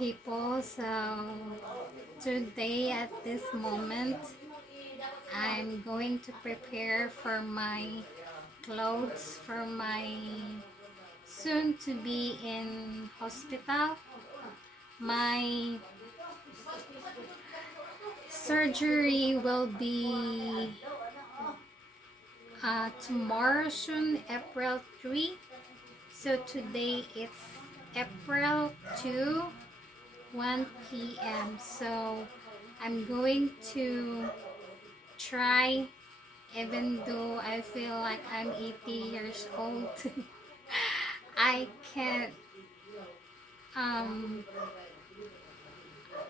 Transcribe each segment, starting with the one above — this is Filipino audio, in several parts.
people. So today at this moment I'm going to prepare for my clothes for my soon to be in hospital. My surgery will be tomorrow soon, April 3. So today it's April 2, 1 p.m. So I'm going to try, even though I feel like I'm 80 years old. I can't, um,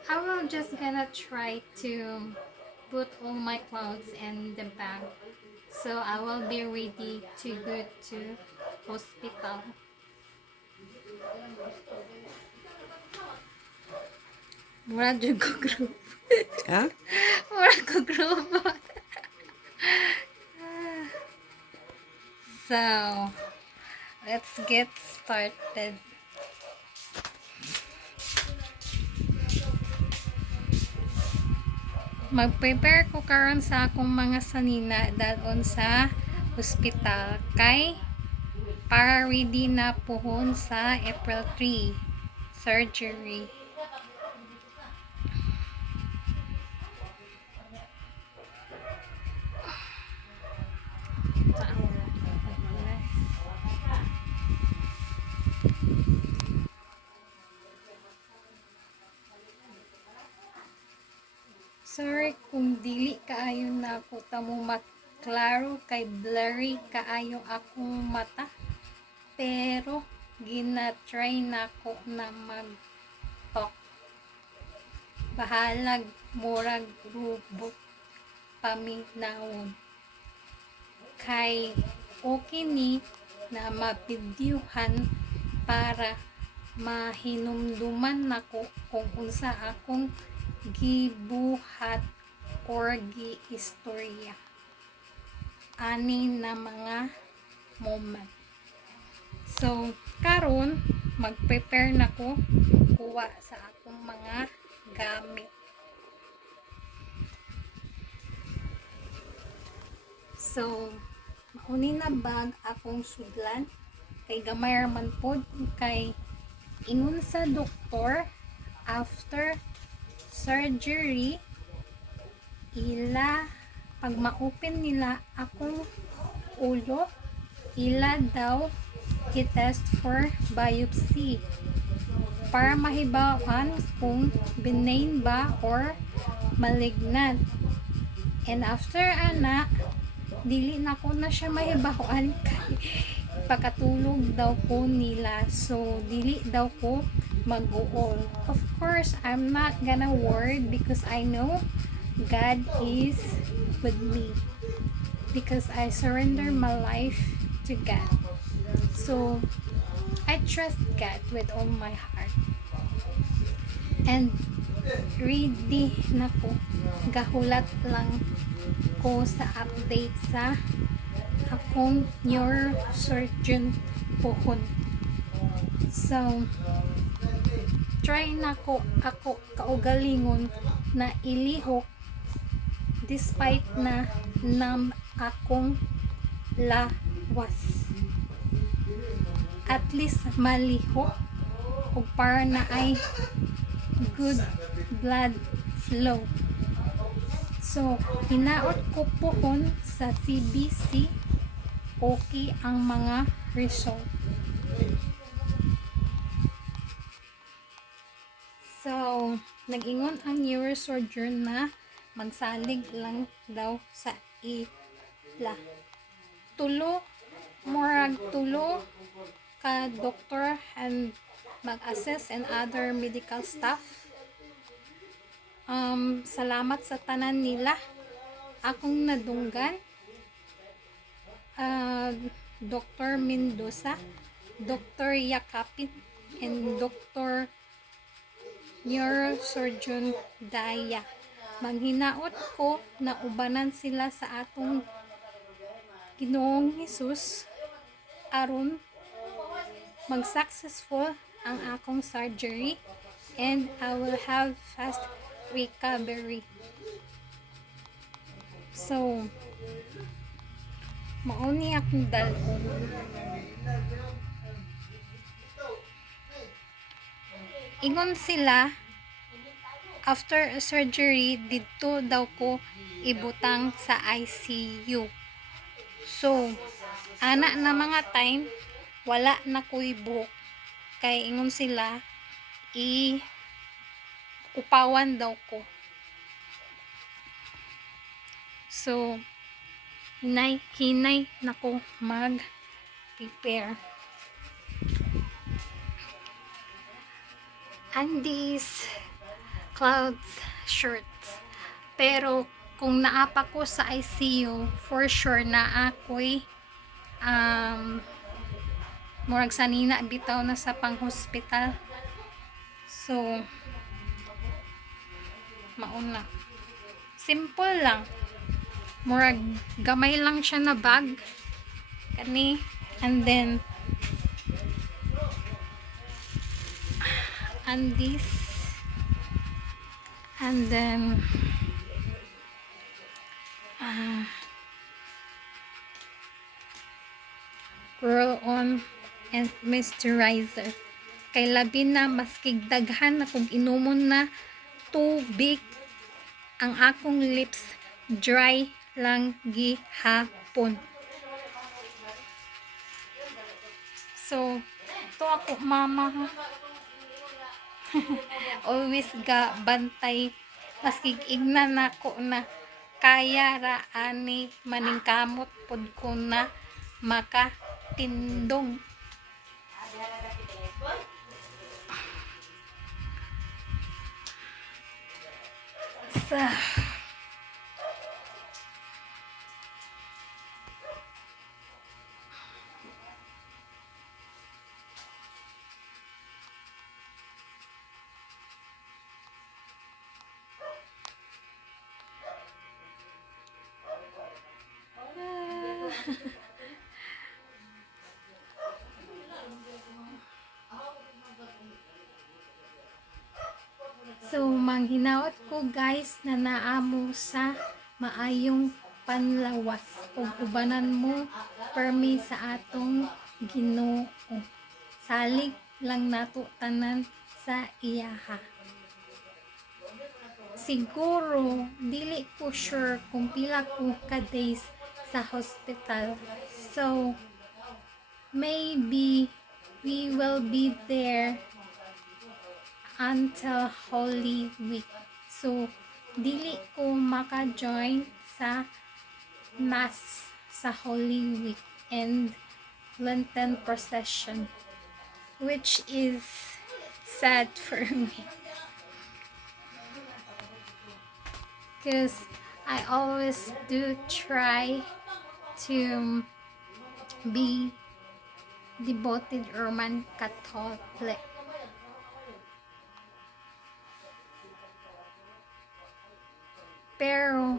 I will just gonna try to put all my clothes in the bag. So I will be ready to go to hospital. Mura jud ko group. Ha? Mura ko group. So, let's get started. Mag-prepare ko karon sa akong mga sanina dalon sa hospital kay para ready na pohon sa April 3 surgery. Sorry kung dili kaayo na ako tamo maklaro kay blurry kaayo akong mata. Pero gina-try na ko na mag-talk. Bahalag murag robot paminawon. Kay okay ni na mabidyuhan para mahinumduman nako kung unsa akong gibuhat or giistorya ani na mga moment. So karon mag-prepare nako kuha sa akong mga gamit. So mauni na bag akong sudlan kay gamay man pod kay ingon sa doktor after surgery ila pag ma-open nila akong ulo ila daw i-test for biopsy para mahibawan kung benign ba or malignant. And after ana dili na ko na siya mahibawan kay pakatulog daw ko nila, so dili daw ko mag-uol. Of course, I'm not gonna worry because I know God is with me because I surrender my life to God. So I trust God with all my heart. And ready na ko. Gahulat lang ko sa update sa akong neurosurgeon pohon. So try na ko ako kaugalingon na ilihok despite na numb akong lawas. At least malihok o para na ay good blood flow. So hinaot ko pohon sa CBC, okay ang mga result. So, nag-ingon ang neurosurgeon na magsalig lang daw sa ila. Murag tulo ka doctor and mag-assess and other medical staff. Salamat sa tanan nila. Akong nadunggan. Dr. Mendoza, Dr. Yakapin, and Dr. Neurosurgeon Daya. Manghinaot ko na ubanan sila sa atong Ginoong Hesus aron mag-successful ang akong surgery and I will have fast recovery. So, mauni akong dalhon. Ingon sila, after surgery, dito daw ko ibutang sa ICU. So, ana na mga time, wala na ko'y buhok. Kaya ingon sila, upawan daw ko. So, hinay na ko mag-prepare. And these clouds shirts. Pero, kung naapa ko sa ICU, for sure na ako'y murag sanina bitaw na sa pang-hospital. So, mauna. Simple lang. Murag gamay lang siya na bag. Kani. And then, and this. And then, roll on and moisturizer. Kay labi na maskig daghan na kung inumon na tubig, ang akong lips dry lang gihapon. So, to ako mama always ga bantay maskig ignan nako na kaya ra ani maningkamot pod ko na makatindog. So, manghinaot ko guys na naamo sa maayong panlawas o ubanan mo permi sa atong Ginoo. Salig lang nato tanan sa iyaha. Siguro, dili ko sure kung pila ko ka days sa hospital. So, maybe we will be there until Holy Week. So, dili ko maka-join sa Mass sa Holy Week and Lenten procession, which is sad for me. Because I always do try to be devoted Roman Catholic. Pero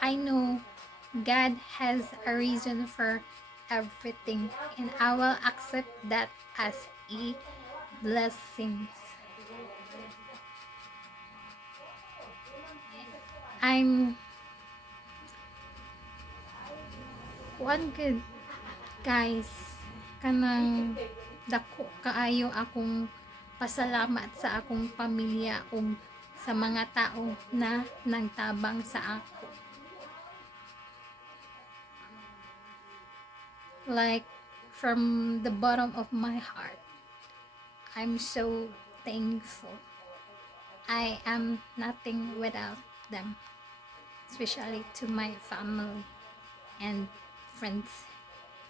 I know God has a reason for everything, and I will accept that as a blessing. I'm one good guys, kanang dako kaayo akong pasalamat sa akong pamilya ug sa mga tao na nagtabang sa ako. Like, from the bottom of my heart, I'm so thankful. I am nothing without them, especially to my family and friends,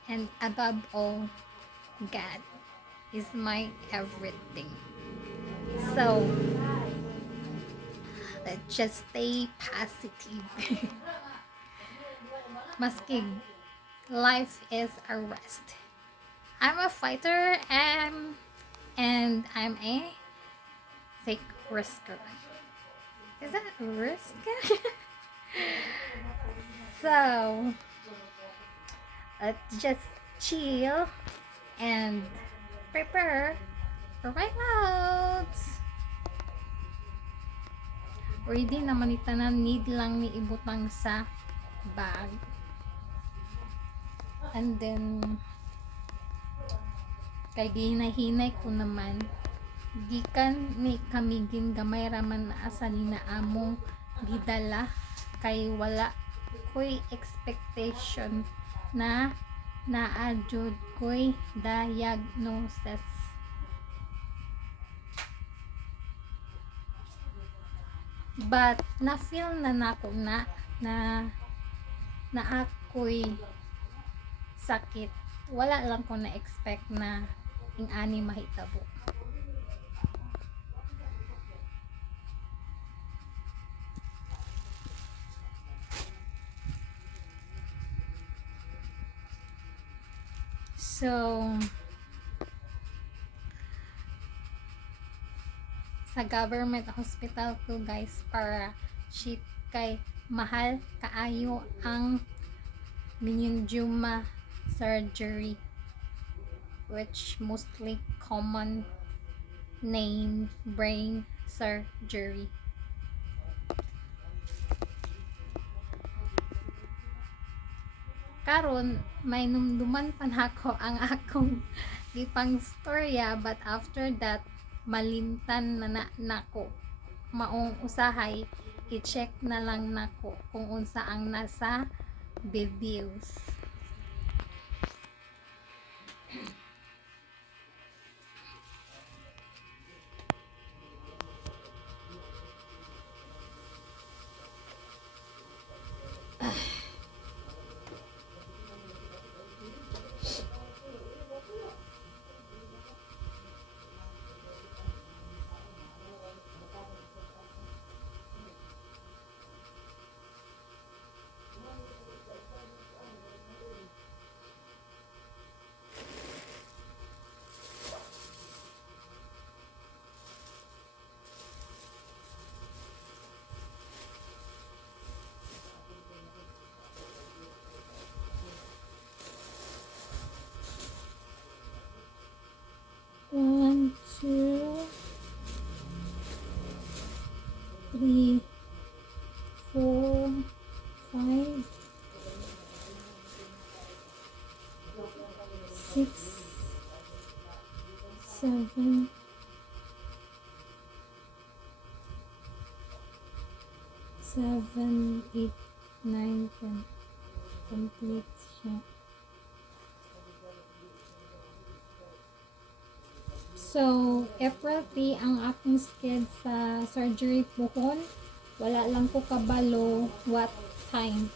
and above all, God is my everything. So, let's just stay positive. Maski life is a rest. I'm a fighter and I'm a fake risker. Is that risk? So, let's just chill and prepare Sprouts! Ready naman ni tanan, need lang ni ibutang sa bag. And then kay gihinay-hinay ko naman, gikan ni kami gamay raman na asa ni na among gidala, kay wala ko'y expectation na naadjud ko'y diagnosis. But na-feel na nako na ako'y sakit. Wala lang ko na-expect na ing-ani mahitabo. So, sa government hospital to guys, para shit kay mahal kaayo ang meningioma surgery, which mostly common name brain surgery. Karon may numduman pa nako ang akong gipang storya, but after that malimtan na nako. Maong usahay, i-check na lang nako kung unsa ang nasa videos. One, two, three, 4, 5, 6, 7, 8, 9, 10. Complete siya. So, April 3 ang akong sked sa surgery puhon. Wala lang ko kabalo what time.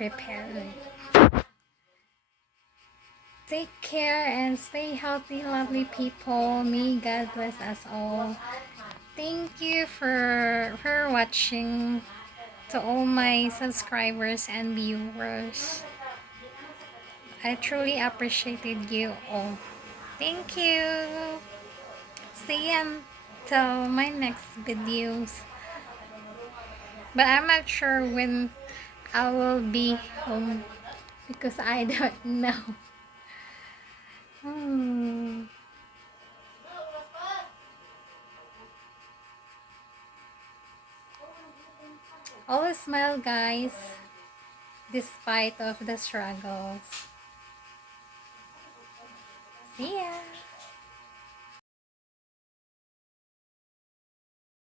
prepared. Take care and stay healthy, lovely people. May God bless us all. Thank you for watching, to all my subscribers and viewers. I truly appreciated you all. Thank you. See you until my next videos. But I'm not sure when I will be home because I don't know. Always smile, guys, despite of the struggles. See ya.